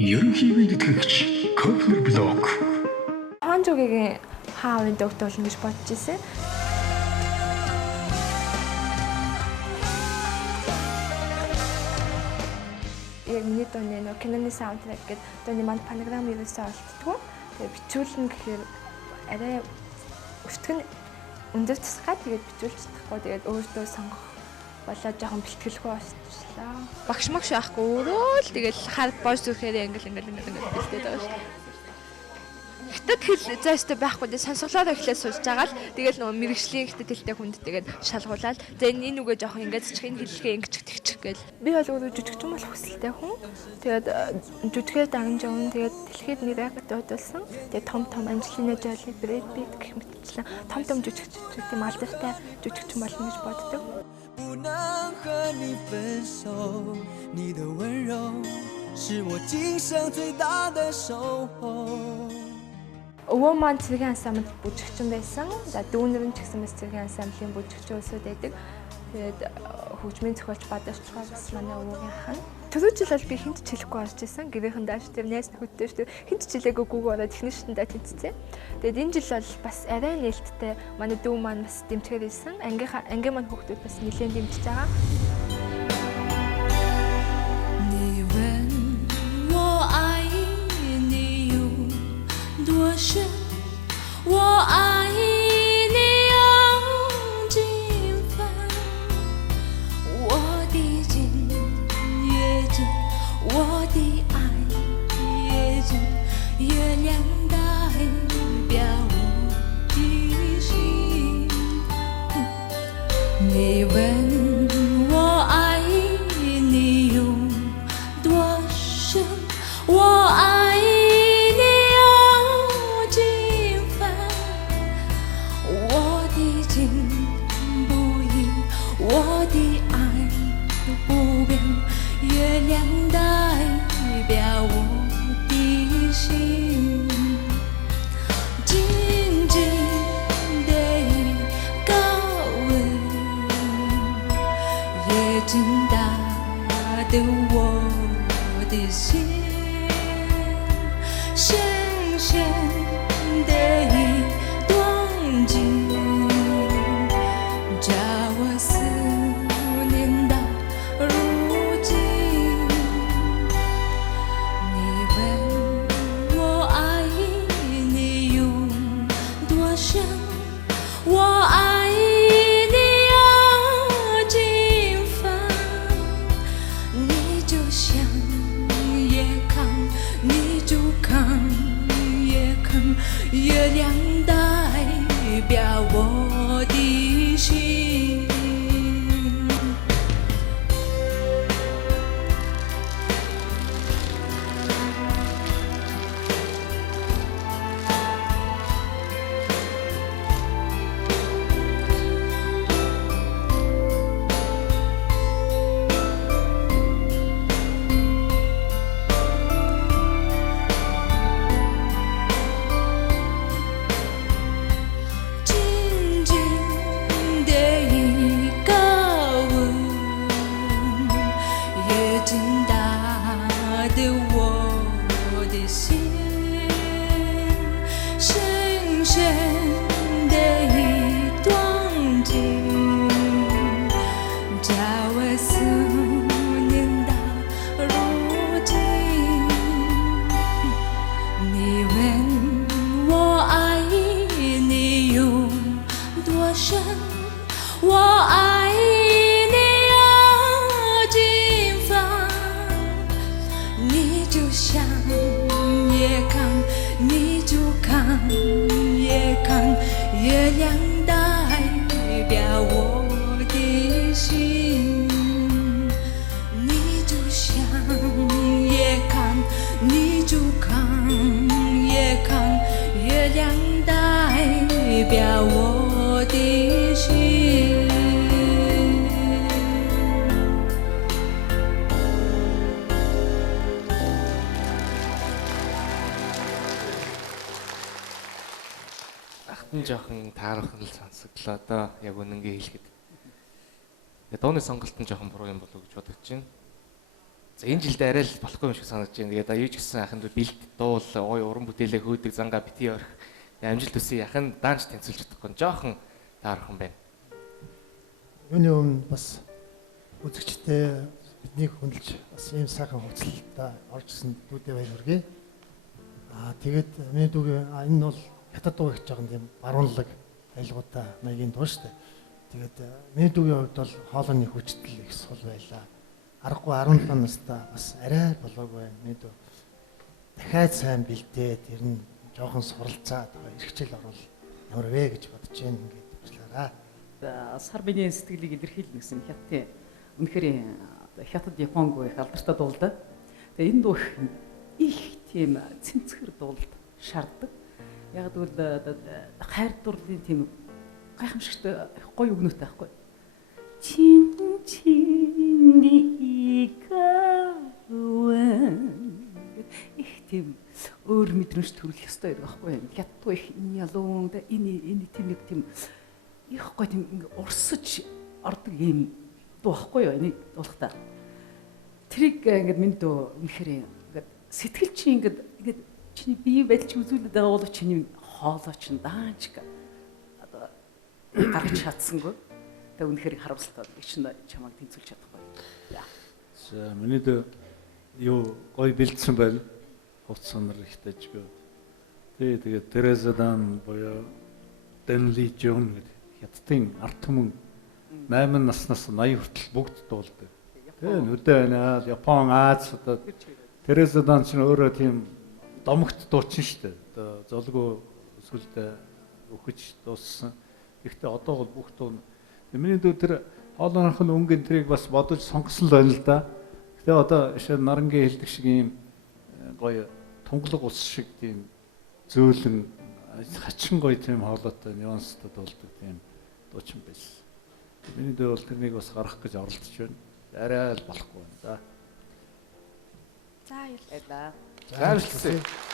Ерөнхийд итгэгч Коплер блог. Хонжогийн хаавын докторлно гэж бодож ирсэн. Яг миний дууны киноны саундтрек гэдэг дууны манд панограм ерөөсөө олддгоо. Тэгээ бичүүлнэ гэхээр арай өчтгөн өндөр тусгаа тэгээд бичүүлж чадахгүй тэгээд өөртөө сонгох болоо жоохон бэлтгэлгүй болчихлоо. Багш магш байхгүй өөрөө л тэгэл хар бож зүрхээр ингээл бэлдээд байгаа шүү. Хятад хэл зайстай байхгүй дээ сонсголоо эхлээд сууж байгаа л тэгэл нөгөө мэрэгжлийн хятадэлтэй хүнд тэгээд шалгуулаад за энэ үгээ жоохон ингээд зчгийн хэллэгээ ингэж тэгчих гээл. Би бол өөрөө жүжигчин болох хүсэлтэй хүн. Тэгээд жүжигээр дангажсан тэгээд дэлхийд нэрээ дуудулсан. Тэгээд том Анжелина Жоли, Брэд Питт гэх мэтчлэн том жүжигчид тийм алдартай жүжигчин болно гэж боддог. 不能和你分手，你的温柔是我今生最大的守候。 Өвөө маань цэргийн ансамбль бүжигчин байсан. За дүүнэр нь ч гэсэн бас цэргийн ансамблийн бүжигчөөсөө байдаг. Тэгээд хөгжмийн зохиолч Бадашчгаа бас манай өвөөгийн хан. Түрүү жил бол би хинт ч хэлэхгүй орж исэн. Гэрийнхэн дааш тэр найз нөхөдтэй шүү дээ. Хинт ч хэлээгүй гүүг ороод техникчтэндээ тэнцсэн. Тэгээд энэ жил бол бас арай нээлттэй манай дүү маань бас дэмжгээр ирсэн. Ангийн маань хүүхдүүд бас нэлээд дэмжиж байгаа. 多深，我爱你有几分？我的情越真，我的爱越真，月亮代表我的心。你问我爱你有多深，我爱。 我的爱不变，月亮代表我的心，静静地高温，也真打得我的心，深深的动静。 月亮代表我的心。 我爱你有几分？你就想也看，你就看也看，月亮代表我的心。你就想也看，你就看也看，月亮代表我的心。 жоохон таарахын сонсоглоо одоо яг үнэнгээ хэлэхэд. Дууны сонголт нь жоохон буруу юм болов уу гэж бодож байна. За энэ жилдээ арай л болохгүй юм шиг санагдаж байна. Тэгээд юу ч гэсэн ахын бэлд дуул ой уран бүтээлээ хөөдөг зангаа бити орох. Амжилт хүсье ахын даанч тэнцүүлж чадахгүй жоохон таарах юм байна. Юуны өмнө бас үзэгчтэй биднийг хүндэлж бас ийм сайхан хөцөлтөд орж ирсэн дүүдээ баяр хүргэе. Тэгээд миний дүүгээ энэ бол хятад дуу гэж байгаа юм тийм баруунлаг айлгуудаа маягийн дуу шүү дээ. Тэгээд миний дүүгийн хувьд бол хоолойны хүчтэй их сул байлаа. Аргагүй 17 настай бас арай болоогүй байна. Миний дүү дахиад сайн бэлдээд ер нь жоохон суралцаад эрхчил орвол ямар вэ гэж бодож байна ингээд туслаараа. Сар биений сэтгэлийг илэрхийлнэ гэсэн хятадын үнэхээр хятад японгүй их алдартай дуул да. Тэгээ энэ дуу их тийм цэмцгэр дуулд шаарддаг. Яг л хайр дурлалын тийм гайхамшигтай гоё өгнөтэй байхгүй. Чин их тийм өөр мэдрэмж төрүүлэх ёстой байдаг байхгүй. Хятадгүй их энэ ялуун энэ тийм нэг тийм их гоё тийм урсаж ордог юм дуу байхгүй юу энийг дуулахтаа. Тэрийг ингээд минь дөө үнэхээр ингээд сэтгэл чи ингээд чиний бие байдал чи үзүүлээд байгаа бол чиний хоолой чин даанч одоо гаргаж чадсангүй. Тэгээ үнэхээр харамсалтай би чинь чамайг тэнцүүлж чадахгүй. За миний дөө юу гоё бэлдсэн байл хувц сонор ихтэйж би. Тэгээд Тереза Дан боёо Денли Жон гэдэг хятадын ард түмэн 8 наснаас 80 хүртэл бүгд дуулдаг. Тэгээ нүдэ байна. Япон, Аз одоо Тереза Дан ч өөрөө тийм домогт дуучин шүү дээ. Одоо золгүй сүлдээ өгөж дууссан. Гэхдээ одоо бол бүх дуу. Миний дүү тэр хоолойнх нь өнгөн тэрийг бас бодож сонгосон л байна л да. Гэхдээ одоо шин нарангийн хэлдэг шиг ийм гоё тунгалаг ус шиг тийм зөөлөн хачин гоё тийм хоолойтой нюанстай дуулдаг тийм дуучин байсан. Миний дүү бол тэрнийг бас гаргах гэж оролдож байна. Арай л болохгүй байна. За. За баярлалаа. За баярлалаа.